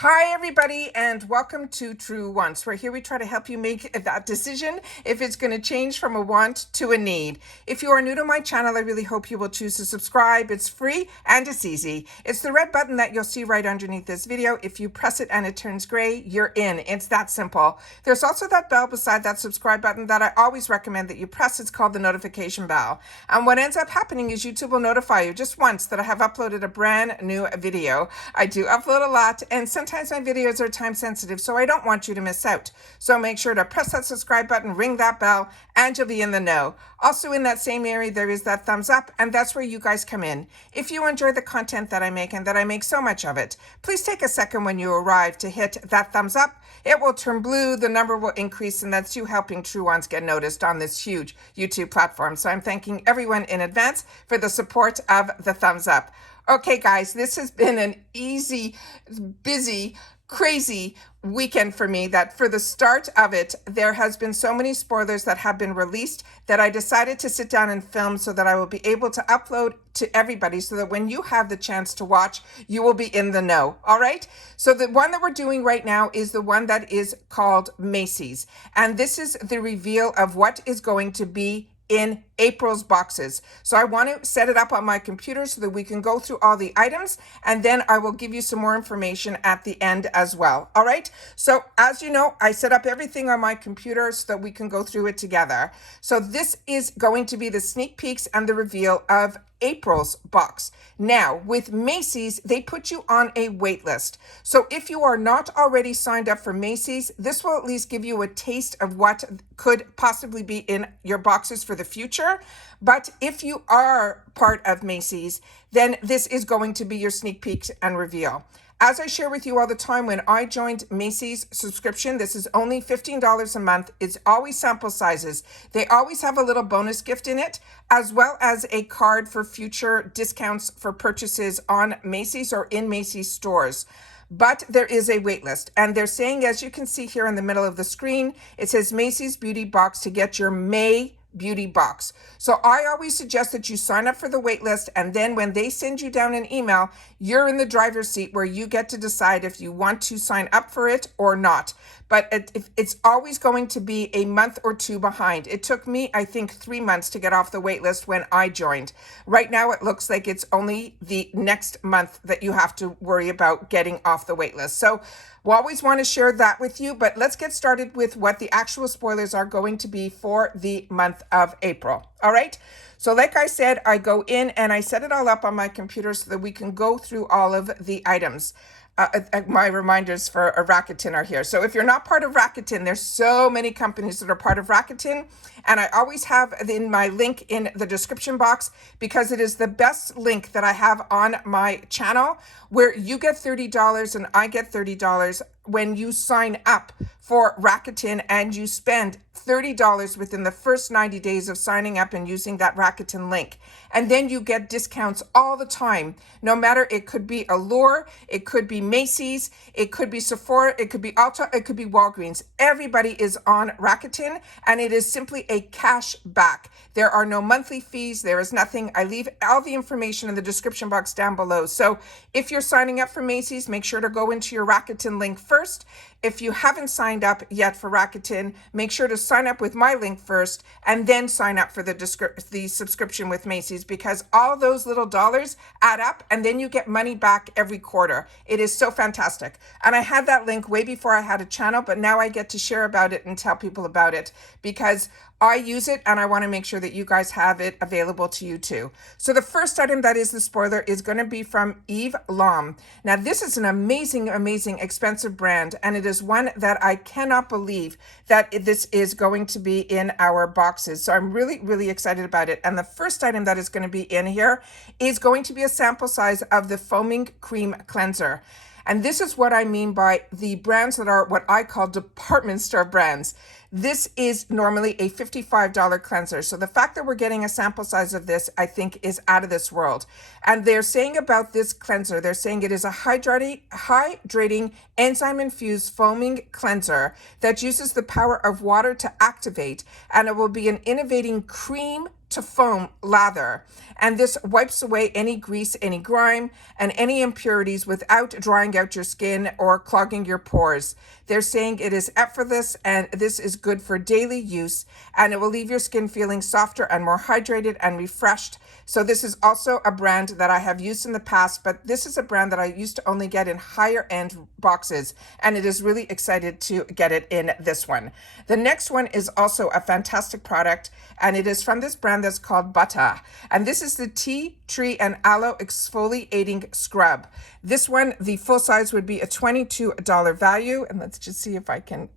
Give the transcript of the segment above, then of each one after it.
Hi, everybody, and welcome to True Wants, where here we try to help you make that decision if it's going to change from a want to a need. If you are new to my channel, I really hope you will choose to subscribe. It's free and it's easy. It's the red button that you'll see right underneath this video. If you press it and it turns gray, you're in. It's that simple. There's also that bell beside that subscribe button that I always recommend that you press. It's called the notification bell. And what ends up happening is YouTube will notify you just once that I have uploaded a brand new video. I do upload a lot, and sometimes my videos are time sensitive, so I don't want you to miss out. So make sure to press that subscribe button, ring that bell, and you'll be in the know. Also in that same area, there is that thumbs up, and that's where you guys come in. If you enjoy the content that I make, and that I make so much of it, please take a second when you arrive to hit that thumbs up. It will turn blue, the number will increase, and that's you helping True Ones get noticed on this huge YouTube platform. So I'm thanking everyone in advance for the support of the thumbs up. Okay, guys, this has been an easy, busy, crazy weekend for me that for the start of it, there has been so many spoilers that have been released that I decided to sit down and film so that I will be able to upload to everybody so that when you have the chance to watch, you will be in the know. All right. So the one that we're doing right now is the one that is called Macys. And this is the reveal of what is going to be in April's boxes. So I want to set it up on my computer so that we can go through all the items, and then I will give you some more information at the end as well. All right. So as you know, I set up everything on my computer so that we can go through it together. So this is going to be the sneak peeks and the reveal of April's box. Now, with Macys, they put you on a wait list. So if you are not already signed up for Macys, this will at least give you a taste of what could possibly be in your boxes for the future. But if you are part of Macys, then this is going to be your sneak peek and reveal. As I share with you all the time, when I joined Macys subscription, this is only $15 a month. It's always sample sizes. They always have a little bonus gift in it, as well as a card for future discounts for purchases on Macys or in Macys stores. But there is a wait list, and they're saying, as you can see here in the middle of the screen, it says Macys Beauty Box to get your May beauty box. So I always suggest that you sign up for the wait list, and then when they send you down an email, you're in the driver's seat where you get to decide if you want to sign up for it or not. But it's always going to be a month or two behind. It took me, I think, 3 months to get off the wait list when I joined. Right now, it looks like it's only the next month that you have to worry about getting off the wait list. So we'll always want to share that with you, but let's get started with what the actual spoilers are going to be for the month of April. All right. So like I said, I go in and I set it all up on my computer so that we can go through all of the items. My reminders for Rakuten are here. So if you're not part of Rakuten, there's so many companies that are part of Rakuten. And I always have in my link in the description box because it is the best link that I have on my channel where you get $30 and I get $30 when you sign up for Rakuten and you spend $30 within the first 90 days of signing up and using that Rakuten link. And then you get discounts all the time, no matter, it could be Allure, it could be Macys, it could be Sephora, it could be Ulta, it could be Walgreens. Everybody is on Rakuten, and it is simply a cash back. There are no monthly fees. There is nothing. I leave all the information in the description box down below. So if you're signing up for Macys, make sure to go into your Rakuten link first. If you haven't signed up yet for Rakuten, make sure to sign up with my link first and then sign up for the subscription with Macys, because all those little dollars add up and then you get money back every quarter. It is so fantastic. And I had that link way before I had a channel, but now I get to share about it and tell people about it because I use it and I want to make sure that you guys have it available to you too. So the first item that is the spoiler is going to be from Eve Lom. Now this is an amazing, amazing expensive brand, and it is one that I cannot believe that this is going to be in our boxes. So I'm really, really excited about it. And the first item that is going to be in here is going to be a sample size of the foaming cream cleanser. And this is what I mean by the brands that are what I call department store brands. This is normally a $55 cleanser. So the fact that we're getting a sample size of this, I think, is out of this world. And they're saying about this cleanser, they're saying it is a hydrating enzyme-infused foaming cleanser that uses the power of water to activate, and it will be an innovating cream to foam lather. And this wipes away any grease, any grime, and any impurities without drying out your skin or clogging your pores. They're saying it is effortless, and this is good for daily use, and it will leave your skin feeling softer and more hydrated and refreshed. So this is also a brand that I have used in the past, but this is a brand that I used to only get in higher end boxes, and it is really excited to get it in this one. The next one is also a fantastic product, and it is from this brand that's called Bata. And this is the tea tree and aloe exfoliating scrub. This one, the full size would be a $22 value. And let's just see if I can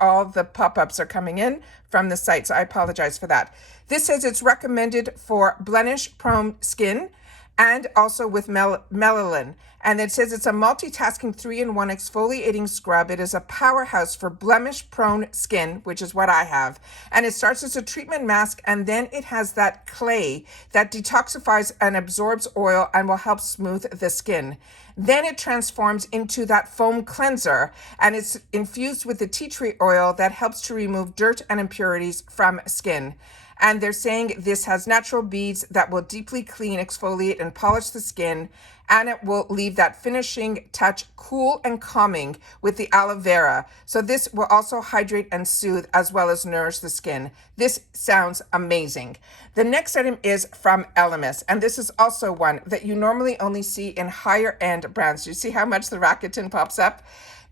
all the pop-ups are coming in from the site, so I apologize for that. This says it's recommended for blemish-prone skin and also with melanin. And it says it's a multitasking 3-in-1 exfoliating scrub. It is a powerhouse for blemish-prone skin, which is what I have. And it starts as a treatment mask, and then it has that clay that detoxifies and absorbs oil and will help smooth the skin. Then it transforms into that foam cleanser, and it's infused with the tea tree oil that helps to remove dirt and impurities from skin. And they're saying this has natural beads that will deeply clean, exfoliate, and polish the skin, and it will leave that finishing touch cool and calming with the aloe vera. So this will also hydrate and soothe as well as nourish the skin. This sounds amazing. The next item is from Luminous, and this is also one that you normally only see in higher end brands. You see how much the Rakuten pops up?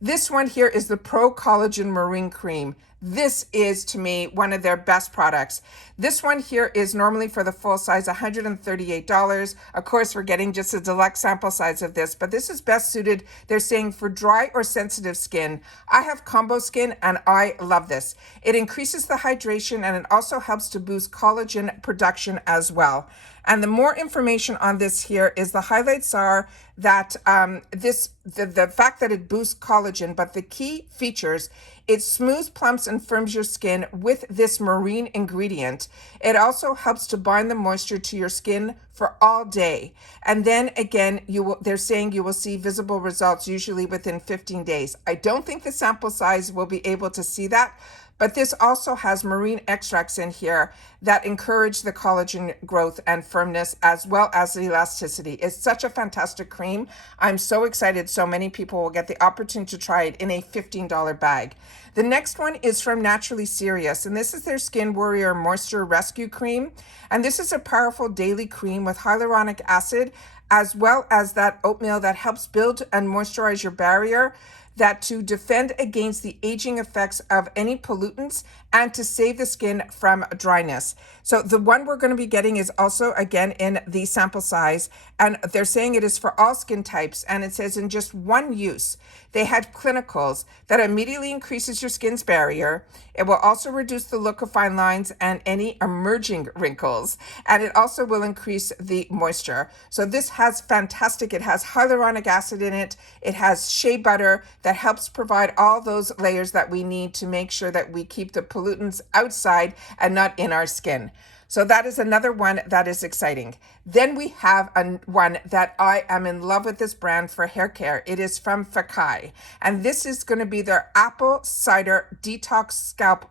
This one here is the Pro Collagen Marine Cream. This is, to me, one of their best products. This one here is normally for the full size, $138. Of course, we're getting just a deluxe sample size of this, but this is best suited, they're saying, for dry or sensitive skin. I have combo skin, and I love this. It increases the hydration, and it also helps to boost collagen production as well. And the more information on this here is the highlights are that the fact that it boosts collagen, but the key features, it smooths, plumps, and firms your skin with this marine ingredient. It also helps to bind the moisture to your skin for all day. And then again, they're saying you will see visible results usually within 15 days. I don't think the sample size will be able to see that, but this also has marine extracts in here that encourage the collagen growth and firmness as well as the elasticity. It's such a fantastic cream. I'm so excited so many people will get the opportunity to try it in a $15 bag. The next one is from Naturally Serious, and this is their Skin Warrior Moisture Rescue Cream. And this is a powerful daily cream with hyaluronic acid as well as that oatmeal that helps build and moisturize your barrier, that to defend against the aging effects of any pollutants and to save the skin from dryness. So the one we're going to be getting is also again in the sample size, and they're saying it is for all skin types, and it says in just one use. They had clinicals that immediately increases your skin's barrier. It will also reduce the look of fine lines and any emerging wrinkles, and it also will increase the moisture. So this has fantastic, it has hyaluronic acid in it, it has shea butter that helps provide all those layers that we need to make sure that we keep the pollutants outside and not in our skin. So that is another one that is exciting. Then we have one that I am in love with, this brand for hair care. It is from Fakai, and this is going to be their apple cider detox scalp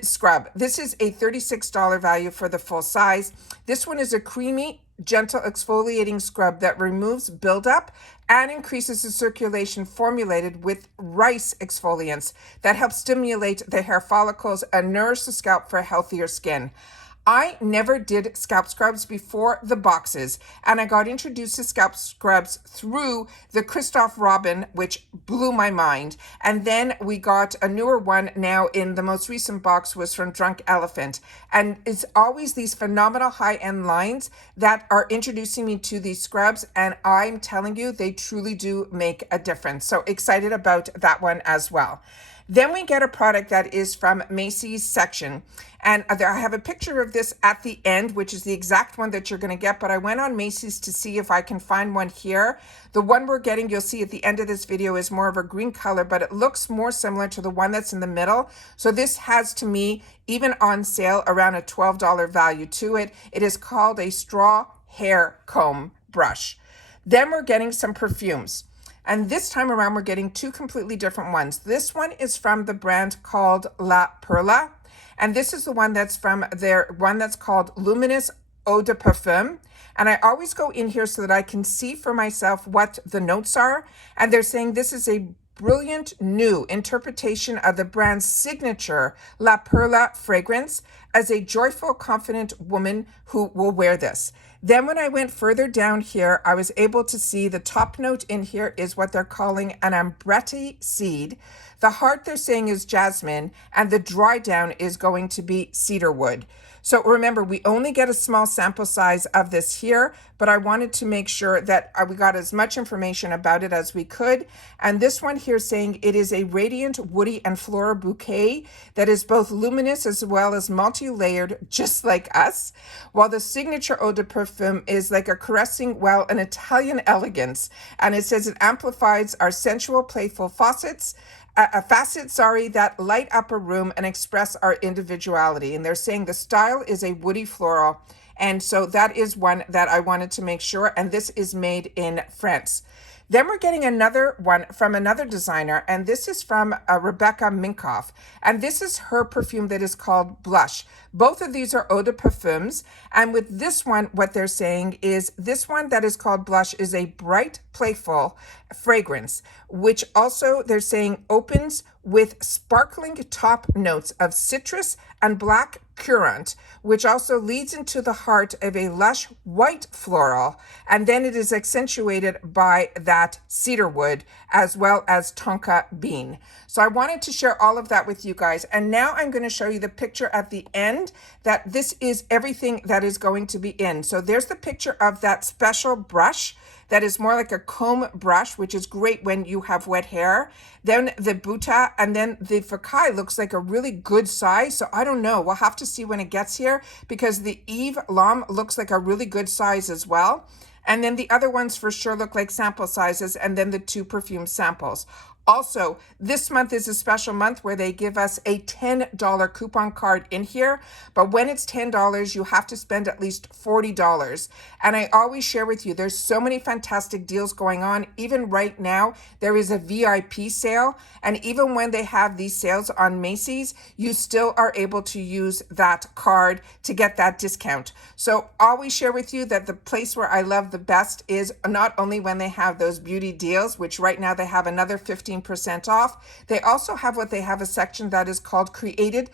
scrub. This is a $36 value for the full size. This one is a creamy, gentle exfoliating scrub that removes buildup and increases the circulation, formulated with rice exfoliants that help stimulate the hair follicles and nourish the scalp for healthier skin. I never did scalp scrubs before the boxes, and I got introduced to scalp scrubs through the Christoph Robin, which blew my mind. And then we got a newer one now in the most recent box was from Drunk Elephant. And it's always these phenomenal high-end lines that are introducing me to these scrubs, and I'm telling you, they truly do make a difference. So excited about that one as well. Then we get a product that is from Macys section. And I have a picture of this at the end, which is the exact one that you're going to get. But I went on Macys to see if I can find one here. The one we're getting, you'll see at the end of this video, is more of a green color, but it looks more similar to the one that's in the middle. So this has, to me, even on sale, around a $12 value to it. It is called a straw hair comb brush. Then we're getting some perfumes. And this time around, we're getting two completely different ones. This one is from the brand called La Perla. And this is the one that's from their one that's called Luminous Eau de Parfum. And I always go in here so that I can see for myself what the notes are. And they're saying this is a brilliant new interpretation of the brand's signature La Perla fragrance as a joyful, confident woman who will wear this. Then when I went further down here, I was able to see the top note in here is what they're calling an ambretti seed. The heart they're saying is jasmine, and the dry down is going to be cedar wood. So remember, we only get a small sample size of this here, but I wanted to make sure that we got as much information about it as we could. And this one here saying it is a radiant, woody, and floral bouquet that is both luminous as well as multi-layered, just like us. While the signature eau de parfum is like a caressing, well, an Italian elegance. And it says it amplifies our sensual, playful facets that light up a room and express our individuality. And they're saying the style is a woody floral. And so that is one that I wanted to make sure. And this is made in France. Then we're getting another one from another designer, and this is from Rebecca Minkoff. And this is her perfume that is called Blush. Both of these are eau de parfums. And with this one, what they're saying is this one that is called Blush is a bright, playful fragrance, which also they're saying opens with sparkling top notes of citrus and black currant, which also leads into the heart of a lush white floral. And then it is accentuated by that cedar wood as well as tonka bean. So I wanted to share all of that with you guys. And now I'm going to show you the picture at the end that this is everything that is going to be in. So there's the picture of that special brush that is more like a comb brush, which is great when you have wet hair. Then the buta, and then the fakai looks like a really good size. So I don't know. We'll have to see when it gets here, because the Yves L'Homme looks like a really good size as well. And then the other ones for sure look like sample sizes, and then the two perfume samples. Also, this month is a special month where they give us a $10 coupon card in here. But when it's $10, you have to spend at least $40. And I always share with you, there's so many fantastic deals going on. Even right now, there is a VIP sale. And even when they have these sales on Macys, you still are able to use that card to get that discount. So always share with you that the place where I love the best is not only when they have those beauty deals, which right now they have another 15% off. They also have a section that is called Created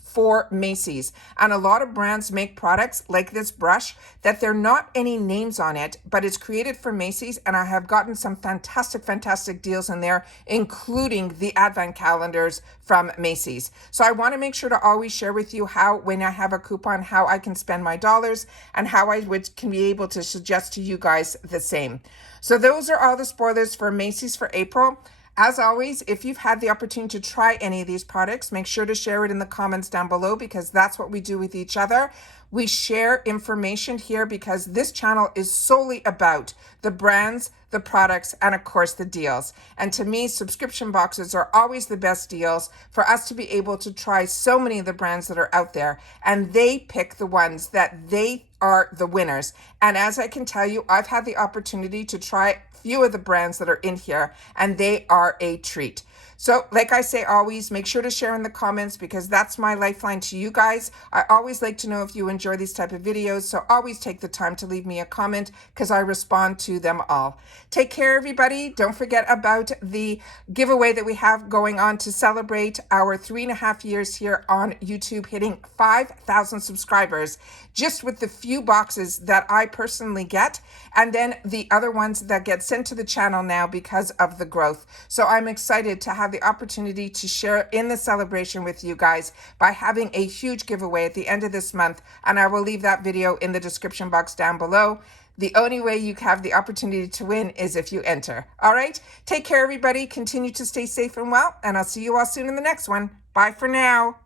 for Macys. And a lot of brands make products like this brush that they're not any names on it, but it's created for Macys. And I have gotten some fantastic deals in there, including the advent calendars from Macys. So I want to make sure to always share with you how, when I have a coupon, how I can spend my dollars and how I can be able to suggest to you guys the same. So those are all the spoilers for Macys for April. As always, if you've had the opportunity to try any of these products, make sure to share it in the comments down below, because that's what we do with each other. We share information here because this channel is solely about the brands, the products, and of course the deals. And to me, subscription boxes are always the best deals for us to be able to try so many of the brands that are out there, and they pick the ones that they are the winners. And as I can tell you, I've had the opportunity to try few of the brands that are in here, and they are a treat. So like I say, always make sure to share in the comments, because that's my lifeline to you guys. I always like to know if you enjoy these type of videos. So always take the time to leave me a comment, because I respond to them all. Take care, everybody. Don't forget about the giveaway that we have going on to celebrate our 3.5 years here on YouTube, hitting 5,000 subscribers, just with the few boxes that I personally get, and then the other ones that get sent to the channel now because of the growth. So I'm excited to have the opportunity to share in the celebration with you guys by having a huge giveaway at the end of this month, and I will leave that video in the description box down below. The only way you have the opportunity to win is if you enter. All right? Take care, everybody. Continue to stay safe and well, and I'll see you all soon in the next one. Bye for now.